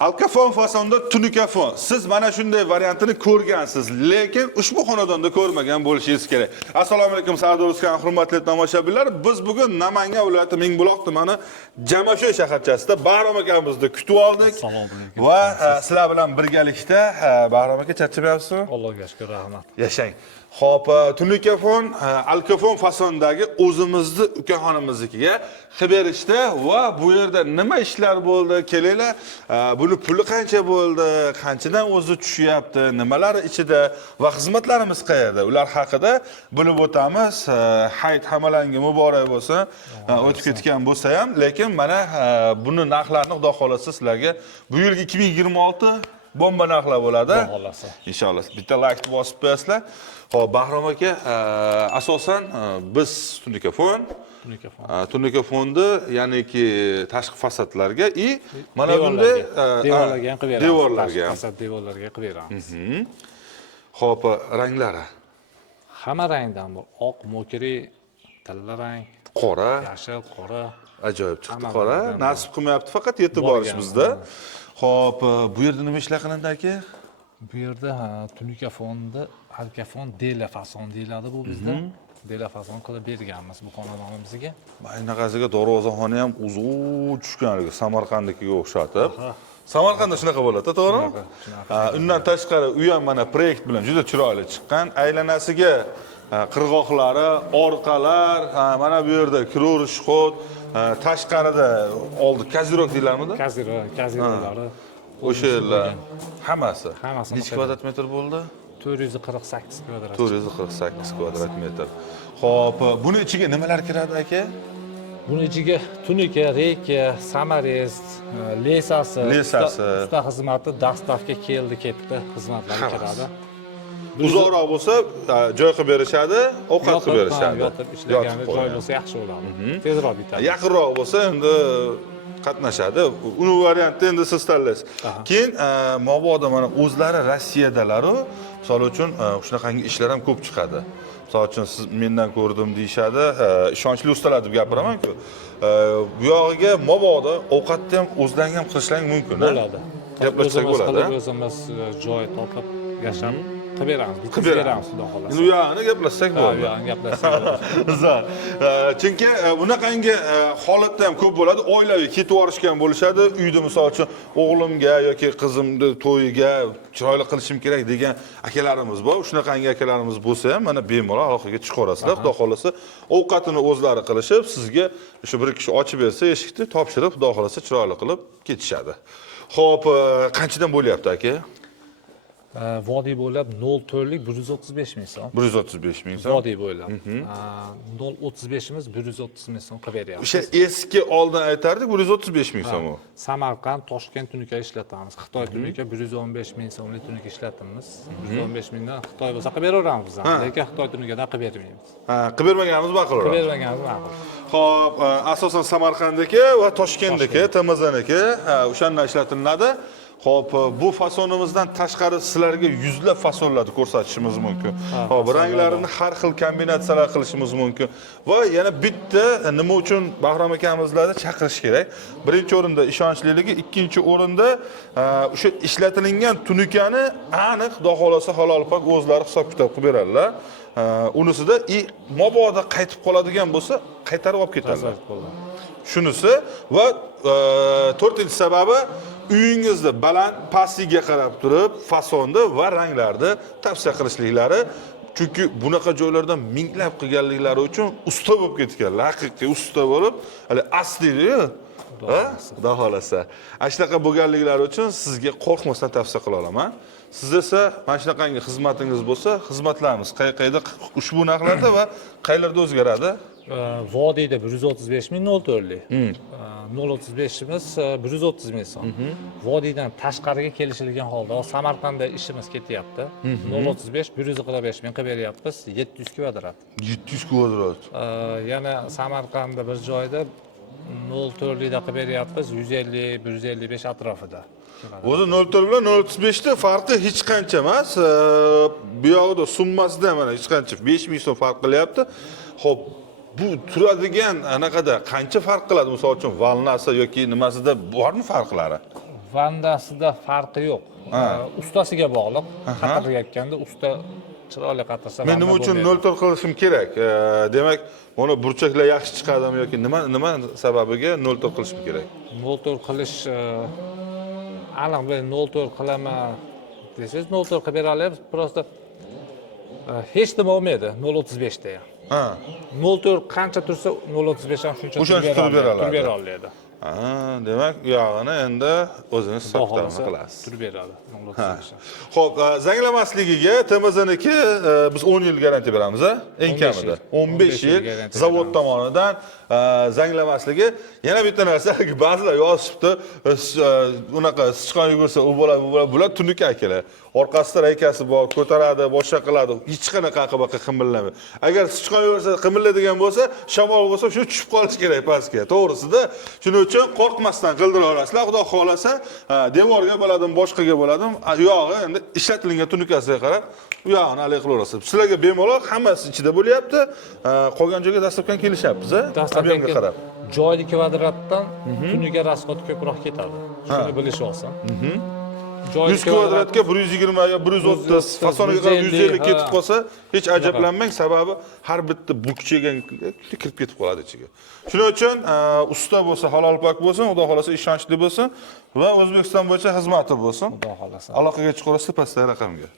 Alkafon fasonda tunikafon. Siz mana shunday variantini ko'rgansiz, lekin ushbu xonadonda ko'rmagan bo'lishingiz kerak. Assalomu alaykum, Sardor O'zkan hurmatli tomoshabinlar. Biz bugun Namangan viloyati Mingbuloq tumani Jamashoy shaharchasida Bahrom akamizni kutib oldik. Va sizlar bilan birgalikda Bahrom aka charchamayapsizmi? Allohga shukr, rahmat. Yashang. Xo'p, tunikafon, alkafon fasondagi o'zimizni ukaxonimiznikiga qilib berishdi va bu yerda nima ishlar bo'ldi, kelinglar. Buni puli qancha bo'ldi, qanchadan o'zi tushyapti, nimalar ichida va xizmatlarimiz qayerda? Ular haqida bilib o'tamiz. Hayit hammalarga muborak bo'lsin. O'tib ketgan bo'lsa ham, lekin mana buni narxlarini xudo xolasa sizlarga bu yilgi 2026 bomba narxlar bo'ladi. Inshaalloh. Bitta like bosib qo'yasizlar. Xo'p, Bahrom aka, asosan biz tunikafonni, ya'niki tashqi fasadlarga mana bunday devorlarga ham qilib beramiz. Devorlarga ham. Fasad devorlarga qilib beramiz. Xo'p, ranglari Hamma rangdan bor. Oq, mokri, tilla rang, qora, yashil, qora. ajoyib chiqdi qora. Nasib qilmayapti faqat yetib borish bizda. Xo'p, bu yerda nima ishlar qilindi aka? Bu yerda tunikafonda alkafon dela fason deyiladi bu bizda. Dela fason qilib berganmiz bu xonadonimizga. Baynaqasiga darvozaxona ham uzun tushganligi Samarqandnikiga o'xshatib. Samarqandda shunaqa bo'ladi, to'g'rimi? Undan tashqari u ham mana proyekt bilan juda chiroyli chiqqan. Aylanasiga qirg'oqlari, orqalar, mana bu yerda kiraverish xod, tashqarida oldi kazirok deylarmidi? Kazirolari. O'sha yerlar hammasi. Hammasi. Necha kvadrat metr bo'ldi? 448 kvadrat. 448 kvadrat metr. Xo'p, buni ichiga nimalar kiradi aka? Buni ichiga tunika, reyka, samarez, lesasi, usta xizmati, dastavka keldi, ketdi, xizmatlari kiradi. Uzoqroq bo'lsa, joy qilib berishadi, ovqat qilib berishadi. Yotib ishlaganda joy bo'lsa yaxshi bo'ladi. Tezroq bitadi. Yaqinroq bo'lsa endi qatnashadi. Uni variantni endi siz tanlaysiz. Keyin mabodo mana o'zlari Rossiyadalar-u, misol uchun shunaqangi ishlar ham ko'p chiqadi. Misol uchun siz mendan ko'rdim deyshadi, ishonchli ustalar deb gapiraman-ku. Bu yog'iga mabodo ovqatni ham o'zlaring ham qilishlaring mumkin. Bo'ladi. Gaplashsak bo'ladi. O'zimiz joy topib yashab qilib beramiz. Bitkazib beramiz, xudo xolasa. Endi u yog'ini gaplashsak bo'ladi. U yog'ini gaplashsak bo'ladi. Zo'r. Chunki bunaqangi holatda ham ko'p bo'ladi. Oilaviy ketib yorishgan bo'lishadi. Uyda misol uchun o'g'limga yoki qizimni to'yiga chiroyli qilishim kerak degan akalarimiz bor. Shunaqangi akalarimiz bo'lsa ham mana bemalol aloqaga chiqarasizlar. Xudo xolasa ovqatini o'zlari qilishib, sizga shu bir kishi ochib bersa eshikni topshirib, xudo xolasa chiroyli qilib ketishadi. Xo'p, qanchadan bo'lyapti aka? Vodiy bo'ylab 04lik 135 ming so'm. 135 ming so'm. Vodiy bo'ylab. 035imiz 130 ming so'm qilib beryapmiz. O'sha eski oldin aytardik 135 ming so'm. Samarqand, Toshkent tunika ishlatamiz. Xitoy tunika 115 ming so'mlik tunika ishlatamiz. 115 mingdan Xitoy bo'lsa qilib beraveramiz biz. Lekin Xitoy tunikadan qilib bermaymiz. Qilib bermaganimiz ma'qulroq. Qilib bermaganimiz ma'qul. Xo'p, asosan Samarqandniki va Toshkentniki, Tamazniki o'shandan ishlatiladi. Xo'p, bu fasonimizdan tashqari sizlarga yuzlab fasonlarni ko'rsatishimiz mumkin. Xo'p, ranglarini har xil kombinatsiyalar qilishimiz mumkin. Va yana bitta nima uchun Bahrom akamizlarni chaqirish kerak? Birinchi o'rinda ishonchliligi, ikkinchi o'rinda o'sha ishlatilgan tunikani aniq xudo xolasa halol pok o'zlari hisob-kitob qilib beradilar. Unisida mabodo qaytib qoladigan bo'lsa, qaytarib olib ketadilar. Shunisi va 4-sababi uyingizda baland pastiga qarab turib, fasonni va ranglarni tavsiya qilishliklari. Chunki bunaqa joylardan minglab qilganliklari uchun usta bo'lib ketganlar, haqiqiy usta bo'lib, hali asliy-ku. Xudo xolasa. Shunaqa bo'lganliklari uchun sizga qo'rqmasdan tavsiya qila olaman. Siz esa mana shunaqangi xizmatingiz bo'lsa, xizmatlarimiz qayerda ushbu narxlarda va qayerlarda o'zgaradi? Vodiyda 135 ming 04lik. 035imiz 130 ming so'm. Vodiydan tashqariga kelishilgan holda Samarqandda ishimiz ketyapti. 035 145 ming qilib beryapmiz, 700 kvadrat. 700 kvadrat. Yana Samarqandda bir joyda 04likda qilib beryapmiz, 150 155 atrofida. O'zi 04 bilan 035 da farqi hech qancha emas. Bu yoqda summasida mana hech qancha 5000 so'm farq qilyapti. Xo'p, bu turadigan anaqada qancha farq qiladi? Misol uchun valnasi yoki nimasida bormi farqlari? vandasida farqi yo'q. Ustasiga bog'liq. Qatirayotganda usta chiroyli qatirsa Men nima uchun 0.4 qilishim kerak? Demak, buni burchaklar yaxshi chiqadimi yoki nima sababiga 0.4 qilishim kerak? 0.4 qilish aniq bir 0.4 qilaman desangiz 0.4 qilib bera olamiz. Prosta hech nima olmaydi 0.35 da ham. 0.4 qancha tursa 0.35 ham shuncha turib bera oladi. Demak, u yog'ini endi o'zingiz hisob-kitobini qilasiz. Turib beradi 0.35. Xo'p, zanglamasligiga TMZniki biz 10 yil garantiya beramiz, eng kamida. 15 yil zavod tomonidan zanglamasligi. Yana bitta narsa, ba'zilar yozibdi, unaqa sichqon yugursa u bo'ladi, bu bo'ladi, bular tunuka akalar. Orqasida raykasi bor, ko'taradi, boshqa qiladi, hech qanaqa aqibaqqa qimillaydi. Agar sichqon yugursa, qimillaydigan bo'lsa, shamol bo'lsa, shu tushib qolish kerak pastga. To'g'risida, shuning uchun qo'rqmasdan qildira olasizlar. Xudo xolasa, devorga bo'ladimi, boshqaga bo'ladimi, yog'i endi ishlatilgan tunukasiga qarab, u yog'ini hal qilaverasiz. Sizlarga bemalol hammasi ichida bo'lyapti. Qolgan joyga dastlabdan kelishyapmiz, ob'yemga qarab. Joyli kvadratdan tunuka rasxod ko'proq ketadi. Shuni bilish olsin. 100 kvadratga 120 yo 130 fasoniga qarab 150 ketib qolsa, hech ajablanmang, sababi har bitta bukchaga kirib ketib qoladi ichiga. Shuning uchun usta bo'lsa, halol pok bo'lsin, xudo xolasa ishonchli bo'lsin va O'zbekiston bo'yicha xizmati bo'lsin. Xudo xolasa. Aloqaga chiqarasiz pastdagi raqamga.